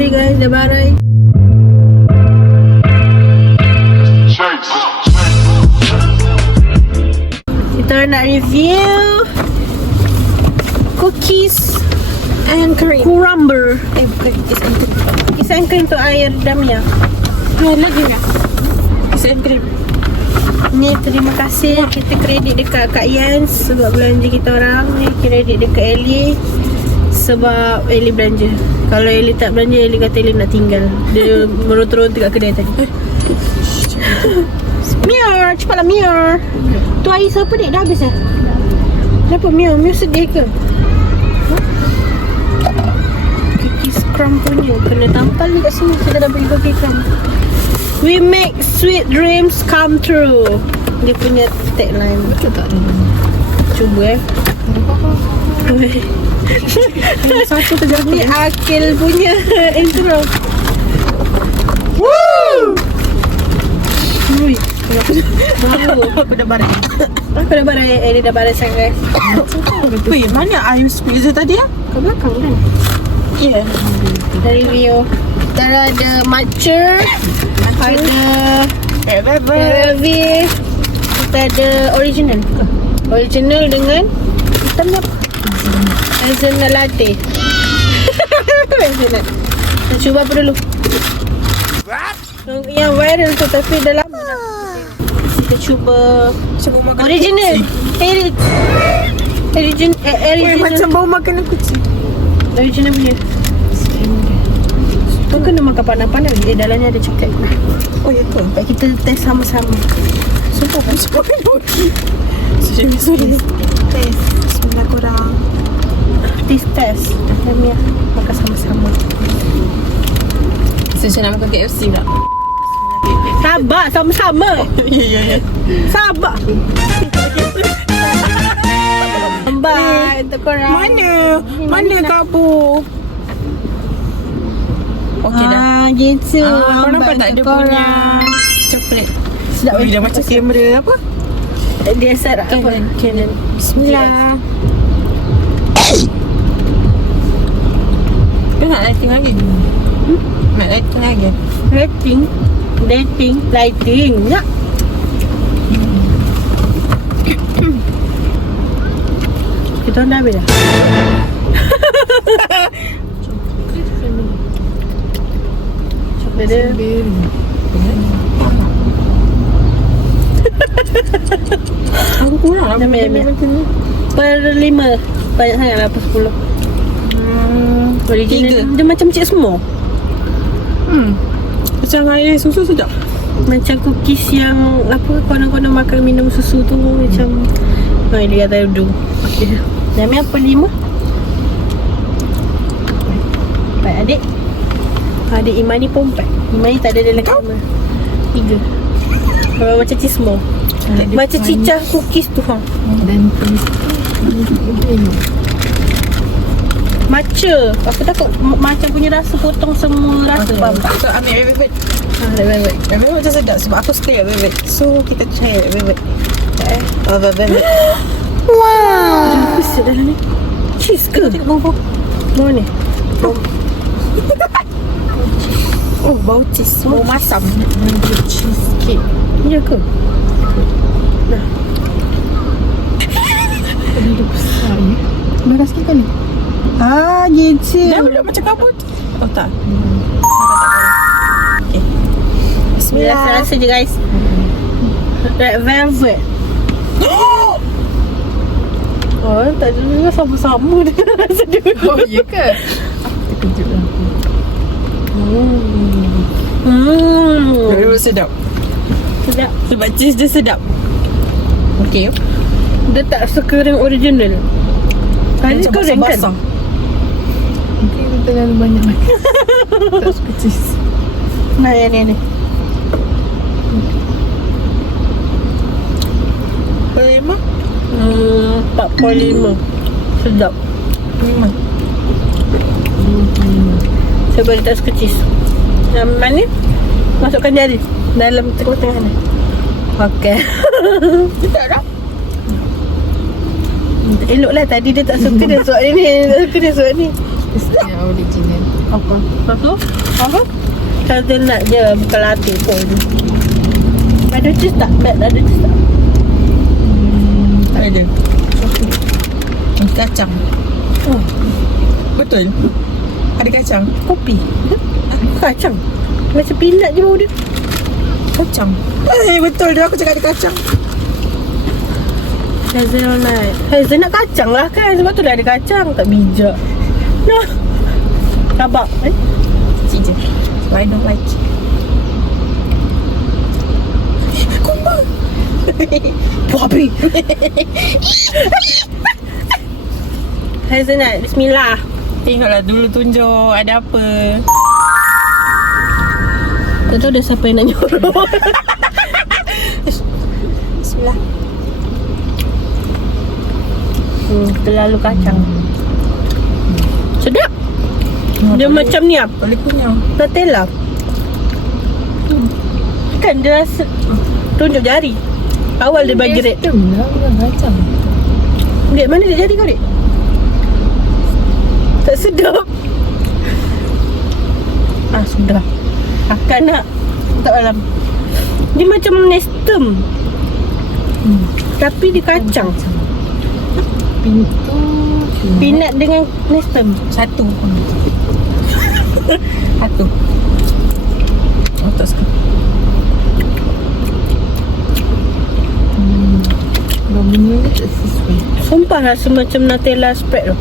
Sorry guys, dah barai. Kita nak review cookies And cream. crumble. Bukan cookies and cream. Cookies and cream tu air Damia. Lagi nak cookies and cream. Ni terima kasih, kita kredit dekat Kak Yans sebab belanja kita orang. Ni kredit dekat Ellie sebab Ellie belanja. Kalau Ellie tak belanja, Ellie kata Ellie nak tinggal. Dia meronta-ronta kat kedai tadi. Miar, cepatlah Miar. Tu air siapa ni? Dah habis dah? Kenapa Miar? Miar sedih ke? Cookies crumb punya kena tampal dekat sini. Kita dah beli cookie crumb. We make sweet dreams come true. Dia punya tagline. Betul tak ni? Cuba Satu terjadi. Ni Akil punya intro. Woo! Ui, baru. Aku dah barai. Aku dah barai. Dia dah barai sangat. Weh, mana ice squeezer tadi ya? Kau belakang kan? Ya. Kita review. Kita ada matcha, ada Ravi, kita ada original. Original dengan hitam ni apa? Hazelnut latte. Hazelnut. Kita cuba apa dulu? Yang viral tu tapi dah lama dah. Kita cuba makan original. Original. Weh, macam bau makanan kucing. Original punya. Tu kena makan panas-panas. Dia dalamnya ada coklat. Oh ya ke? Baik, kita test sama-sama. Sumpah pun sebab roti. Sorry. Test. Bismillah korang. Test. Kami makan sama-sama. Saya nak makan KFC tak? Sabar, sama-sama. Ya. Sabar. Sabar untuk korang. Mana kabur? Okey dah. Gitu. Kau nampak tak dia punya coklat? Sedap. Dah macam kamera apa? Dia set apa? Canon. Bismillah. Kau nak lighting lagi? Nak lighting lagi? Lighting. Nak. Kita dah habis dah. Coklat dia. Aku kurang lah. Ambil. Per 5. Banyak sangat lah per 10. Original. 3. Dia macam cik semua. Macam air susu sedap. Macam cookies yang apa konon-konon makan minum susu tu macam dia kata dulu. Okey. Nama apa 5? Baik adik. Adik Imani pun 4. Imani tak ada dalam kamera. 3. Kalau macam cismo. Macam cicah cookies tu ha. Dan Matcha. Aku takut macam punya rasa potong semua rasa. Faham tak? kita ambil velvet. Baik. Velvet macam sedap sebab aku suka velvet. So kita try velvet. Velvet. Wow. Apa sih dalam ni? Cheese ke? Bau. Bau ni. Oh, bau cheese. Bau masam. Cheesecake. Ya ke? Nah. Dia besar ni. Makan sikit kan ni? Gitu. Dah macam kabut. Oh tak. Okay. Bismillah. Rasa je guys. Red velvet. Oh, tak ada sama-sama dengan rasa dia. Oh, ya ke? Terkejut lah aku. Sedap. Sedap. Sebab cheese dia sedap. Okay. Dia tak sekering original. Tadi Macam kering kan? basah-basah. Mungkin dia terlalu banyak makan. Tak suka cheese. Nah, yang ni. 4.5. Sedap. 5. Sebab dia tak suka cheese. Yang mana? Masukkan jari dalam tengah-tengah ni. Okey. Sedap tak? Elok lah tadi dia tak suka dia suat ni. Dia tak suka dia suat ni. Yang original. Apa? Apa? Apa? Hazelnut je, bukan latte pun. Ada cheese tak? Bet ada cheese tak? Tak ada. Ini kacang. Oh, Betul? Ada kacang? kopi. Kacang. Macam peanut je bau dia. Kacang. Betul dia. Aku cakap ada kacang. Hazelnut. Hazelnut kacang lah kan. Sebab tu dah ada kacang. Tak bijak. Nah. Rabak. Cik je. So I don't like it. Kumpul. Buah api. Hazelnut. Bismillah. Tengoklah dulu tunjuk ada apa. Tak tahu dah siapa yang nak nyuruh. Bismillah. Terlalu kacang. Sedap. Dia macam ni apa? Boleh kunyah. Nutella. Kan dia rasa tunjuk jari. Awal dia bagi red. Kacang. Dek, mana dia jari kau, Dek? Tak sedap. Sudah. Akan nak tak malam. Dia macam nestem. Tapi dia kacang. Pintu. Peanut dengan nestem. Satu pun. Satu. Oh, tak suka. Bumbunya ni tak sesuai. Sumpah rasa macam Nutella spread tu.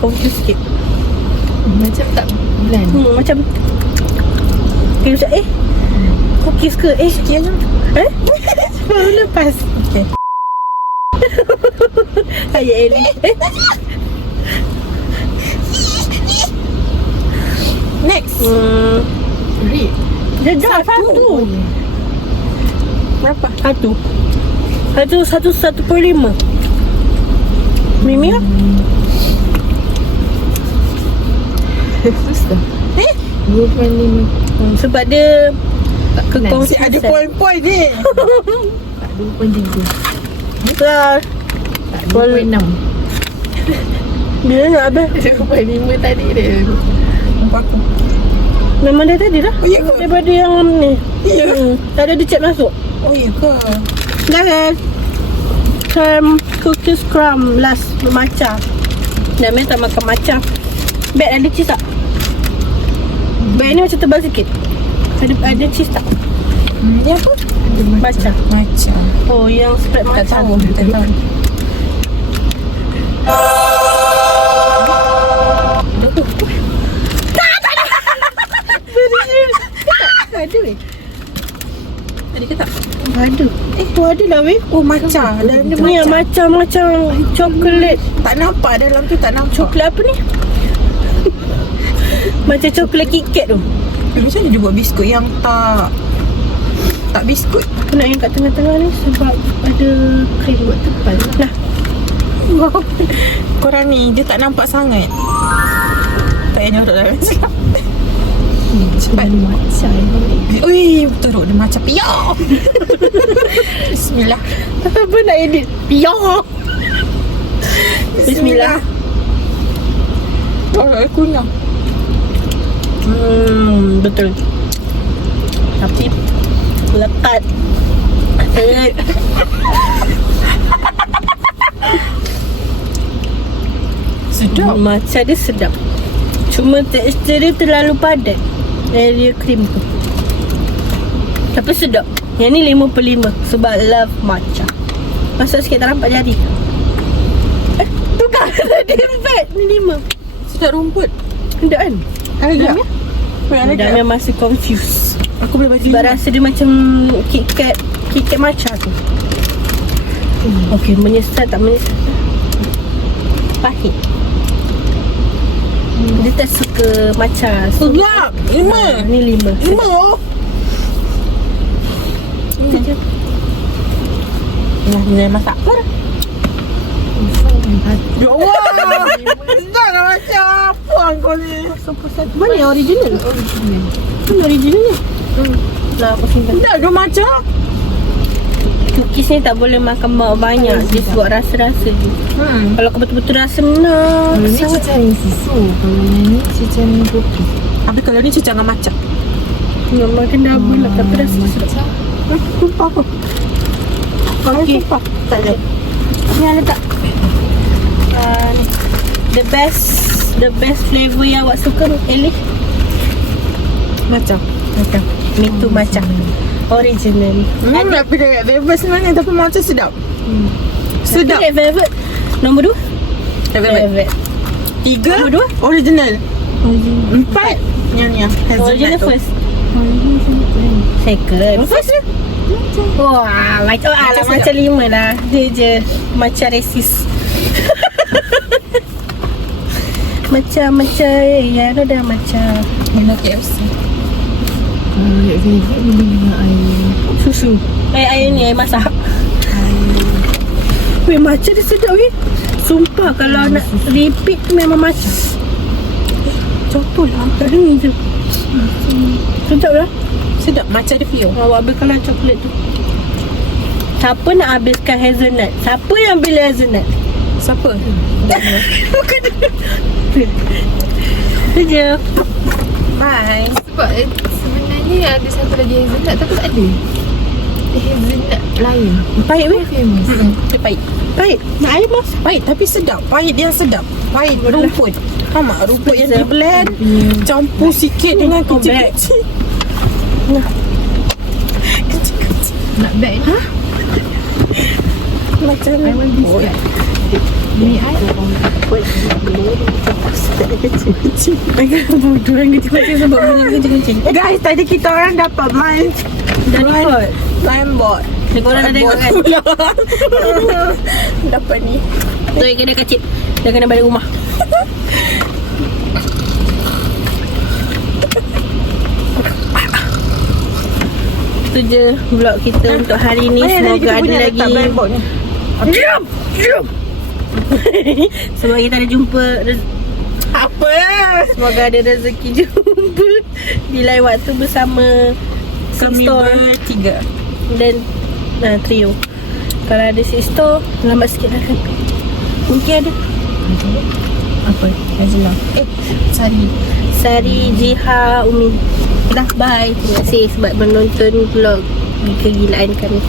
Confuse sikit. Macam tak blend. Macam okay, macam cookies ke? Sikit je. Baru lepas. Okay. Ayah Eli. Next. Read. Dia dah satu. Berapa? Satu 1.5. Mimi lah. Susah. 2.5. Sebab dia Masih ada poin-poin ni. Tak 2.3. Plus Tak 2.6. bila nak habis? 2.5 tadi dia. Nampak aku. Memang dia tadi lah. Oh, ya ke? Daripada yang ni. Ya. Tak ada dia chat masuk. Oh ya ke? Dah guys. Cookies crumb last matcha. Dah tak makan matcha. Beg ada cheese tak? Beg ni macam tebal sikit. Ada cheese tak? Dia apa? Matcha. Matcha. Oh, yang spread Tak matcha. tahu. Tak tahu. Ada weh. Tadi ke tak? Ada. Ada lah weh. Oh, matcha. Dalam dia Ni yang matcha. macam coklat. Tak nampak dalam tu, tak nampak. Coklat apa ni? Macam coklat KitKat tu. Macam mana dia buat biskut yang tak biskut? Aku nak yang kat tengah-tengah ni sebab ada krim buat tebal. Nah. Korang ni, dia tak nampak sangat. Tak payah nyorok dalam cakap. Cepat. Matcha ni. Ui, teruk dia macam piyak. Bismillah. Apa nak edit? Ya. Bismillah. Oh, kunyah. Betul. Tapi lekat. Sedap. Matcha dia sedap. Cuma tekstur dia terlalu padat. Area krim tu. Tapi sedap. Yang ni 5/5 sebab love matcha. Masak sikit tak nampak jari. Tukar tadi vet. Ni 5. Sedap rumput. Tidak kan? Ada tak? Damia masih confused. Aku boleh bagi Sebab rasa dia macam KitKat matcha tu. Okey, menyesal tak menyesal? Pahit. Dia tak suka matcha. So, Sedap. 5. ni 5. 5 oh. Nah, ni masak apa dah? Ya Allah. Jangan macam apa kau ni. Mana yang original? Mana original ni? Lah, aku simpan. Tak ada macam. Cookies ni tak boleh makan banyak. Dia buat rasa-rasa je. Kalau kau betul-betul rasa nak Ni cicang susu. Kalau yang ni cicang kopi. Habis kalau ni cicang dengan macam. makan double lah. Tapi rasa sedap. Lupa apa? Okey. Tak ada. Ni ada tak? Ni. The best flavor yang awak suka Ellie? Macam. Me too macam original. Tapi dia velvet sebenarnya. Tapi macam sedap. Sedap. Red velvet. Nombor 2? Red velvet. 3 Nombor 2? original. 4 yang Original hazelnut tu. first. Second. First dia. Wah, macam alah Macam macam 5 lah. Dia je macam resis. macam ya tu dah macam Mana KFC. Red velvet boleh dengan air. susu. Air ni air masak. Weh, macam dia sedap weh. Sumpah kalau nak repeat tu memang macam. Contoh lah. Tak ada ni je. Sedap lah. Sedap macam dia feel. Awak ambilkanlah coklat tu. Siapa nak habiskan hazelnut? Siapa yang ambil hazelnut? Siapa? Tu je. Bye. Sebab sebenarnya ada satu lagi hazelnut tapi tak ada. Hazelnut lain. Pahit weh. Famous. Dia pahit. Pahit. Nak air mas? Pahit tapi sedap. Pahit yang sedap. Pahit rumput. Faham tak? Rumput yang Sedap. di blend. Campur sikit dengan kau black. kecil-kecil. Nak bag ni? Macam I want this bag. Ni I. kecil-kecil. Bodoh yang kecil-kecil sebab bunyi kecil-kecil. Guys, tadi kita orang dapat blind. Dah record. Blind board. Dia korang dah tengok kan? Dapat ni. Tu yang kena kecil. Dah kena balik rumah. Itu je vlog kita untuk hari ni. Semoga ada lagi. Jom! Jom! Semoga kita ada jumpa. Apa? Semoga ada rezeki jumpa di lain waktu bersama Kami Store bertiga. dan trio. Kalau ada Store, lambat sikit lah kan. Mungkin ada. Apa? Angela. Sari, Jiha, Umi. Dah, bye. Terima kasih sebab menonton vlog kegilaan kami.